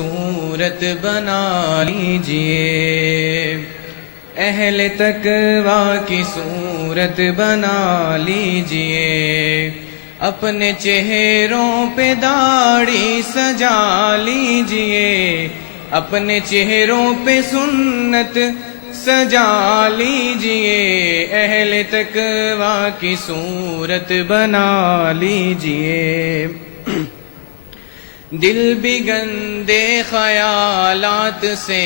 صورت بنا لیجئے، اہل تقویٰ کی صورت بنا لیجئے، اپنے چہروں پہ داڑھی سجا لیجئے، اپنے چہروں پہ سنت سجا لیجئے، اہل تقویٰ کی صورت بنا لیجئے۔ دل بھی گندے خیالات سے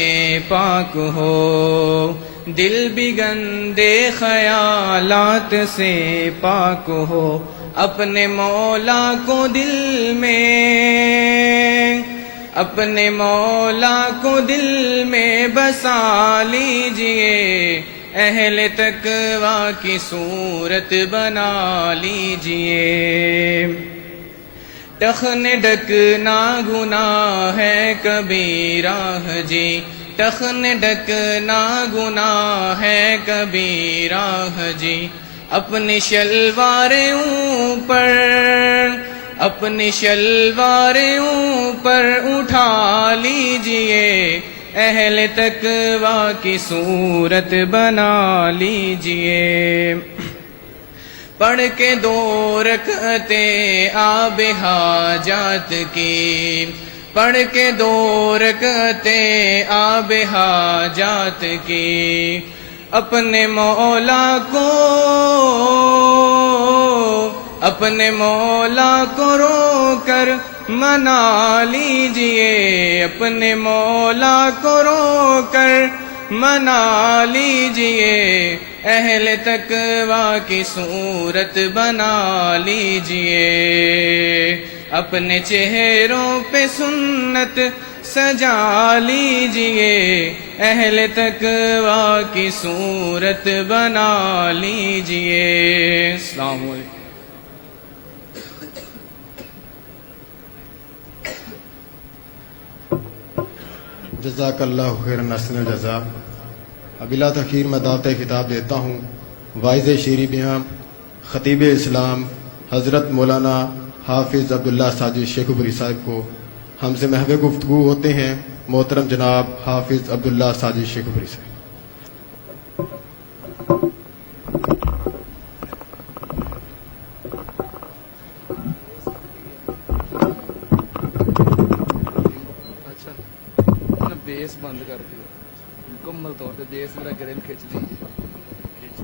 پاک ہو، دل بھی گندے خیالات سے پاک ہو، اپنے مولا کو دل میں، اپنے مولا کو دل میں بسا لیجئے، اہل تقویٰ کی صورت بنا لیجئے۔ ٹخن ڈکنا گناہ ہے کبیرہ جی، ٹخن ڈکنا گناہ ہے کبیرہ جی، اپنی شلواریں اوپر، اپنی شلواریں اوپر اٹھا لیجئے، اہل تقویٰ کی صورت بنا لیجئے۔ پڑھ کے 2 رکعتیں آب حاجات کی، پڑھ کے 2 رکعتیں آب حاجات کی، اپنے مولا کو، اپنے مولا کو رو کر منا لیجئے، اپنے مولا کو رو کر منا لیجئے، اہل تقویٰ کی صورت بنا لیجئے، اپنے چہروں پہ سنت سجا لیجئے، اہل تقویٰ کی صورت بنا لیجئے۔ السلام علیکم۔ جزاک اللہ خیرا احسن الجزا۔ اب بلا تاخیر میں دعوت خطاب دیتا ہوں واعظ شیریں بیاں خطیب اسلام حضرت مولانا حافظ عبداللہ ساجد شیخوپوری صاحب کو۔ ہم سے محو گفتگو ہوتے ہیں محترم جناب حافظ عبداللہ ساجد شیخوپوری صاحب۔ بیس بند کر کے مکمل طور پہ بیس میرا گرل کھچ دی۔